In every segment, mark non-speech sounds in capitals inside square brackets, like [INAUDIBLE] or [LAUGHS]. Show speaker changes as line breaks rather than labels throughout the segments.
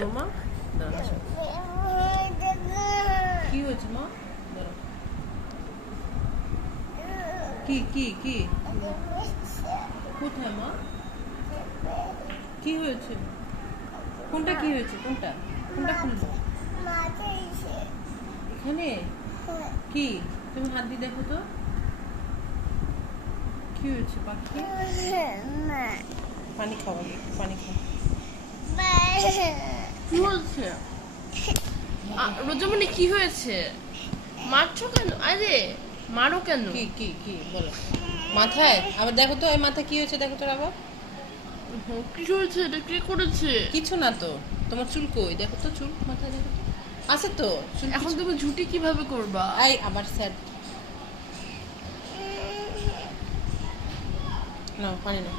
করব মা কি হয়েছে মা কি কি কি কোথায় মা কি হয়েছে কোনটা কি হয়েছে কোনটা কোনটা খুলবো এখানে? কি তুমি হাত দিয়ে দেখো তো। কি হয়েছে পাখি? [LAUGHS] পানি খাও আগে, পানি খাও।
কি হয়েছে রোজামণি কি হয়েছে? মারছো কেন? আরে মারো কেন?
কি কি কি বলো। মাথায়? আবার দেখো তো এই মাথায় কি হয়েছে দেখো তো আবার।
কি হয়েছে? এটা কে করেছে?
কিছু না তো। তোমার চুল কই? দেখো তো চুল মাথায় দেখো তো। আছে তো
এখন তুমি ঝুটি কীভাবে করবা?
আই আবার স্যার। না পানি না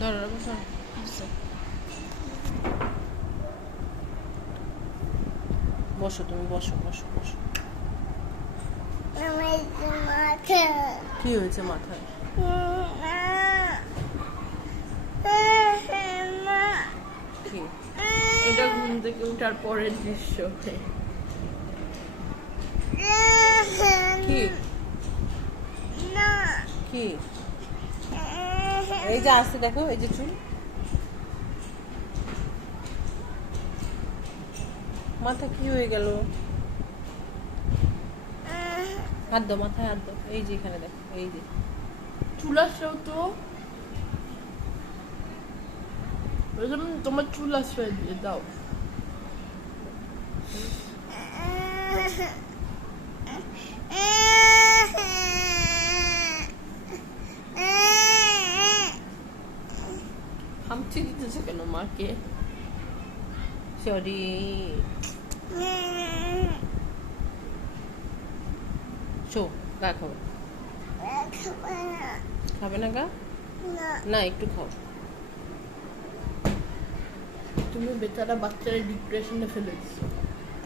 ধরো ধরো। বসো তুমি বসো বসো বসো। কি হয়েছে মাথায়
এটা ঘুম থেকে উঠার পরের দৃশ্য।
কি? কি? এই যে আসছে দেখো এই যে চুল। মাথা কি হয়ে গেল? হাত দাও মাথায় হাত দাও। এই যে এখানে দেখো এই যে।
চুল তো তোমার চুল আসবে দাও। হামচি দিতেছে কেন মাকে?
সরি শো গা খাও খাবে না গা? না একটু খাও।
তুমি বেচারা বাচ্চারা ডিপ্রেশনে ফেলে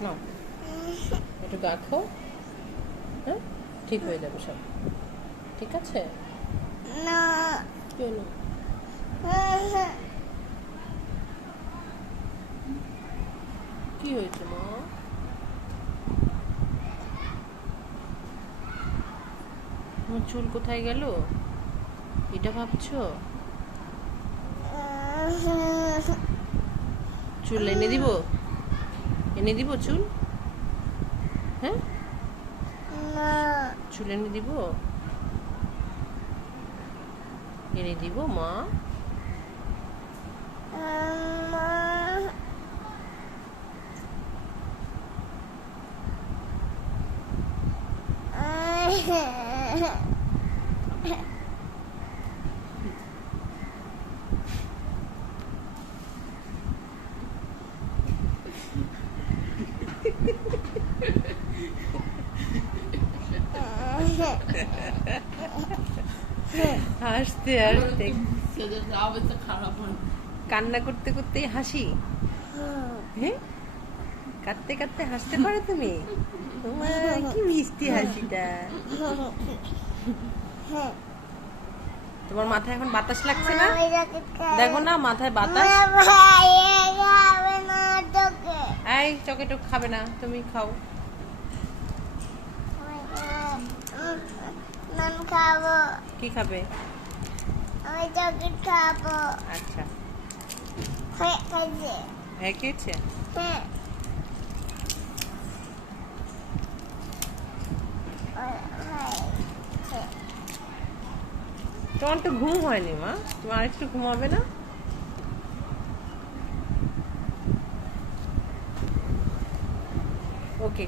না। একটু গা খাও। হ্যাঁ? ঠিক হয়ে যাবে সব। ঠিক আছে? না। কেন কি হয়েছে মা আমার চুল কোথায় গেল? এটা ভাবছ? চুল এনে দিব? এনে দিব চুল? হ্যাঁ? চুল এনে দিব? এনে দিব, মা? হাসতে হাসতে। কান্না করতে করতেই হাসি। হ্যাঁ? কাঁদতে কাঁদতে হাসতে পারো তুমি? তোমার কি মিষ্টি হাসিটা? তোমার মাথায় এখন বাতাস লাগছে না? দেখো না মাথায় বাতাস। এই খাবে না তুমি খাও।
খাব।
কি খাবে?
আমি চকলেট খাব।
আচ্ছা।
হয়ে
হ্যাঁ
হ্যাঁ।
তোমার তো ঘুম হয়নি মা। তোমার আরেকটু ঘুমাবে না? ওকে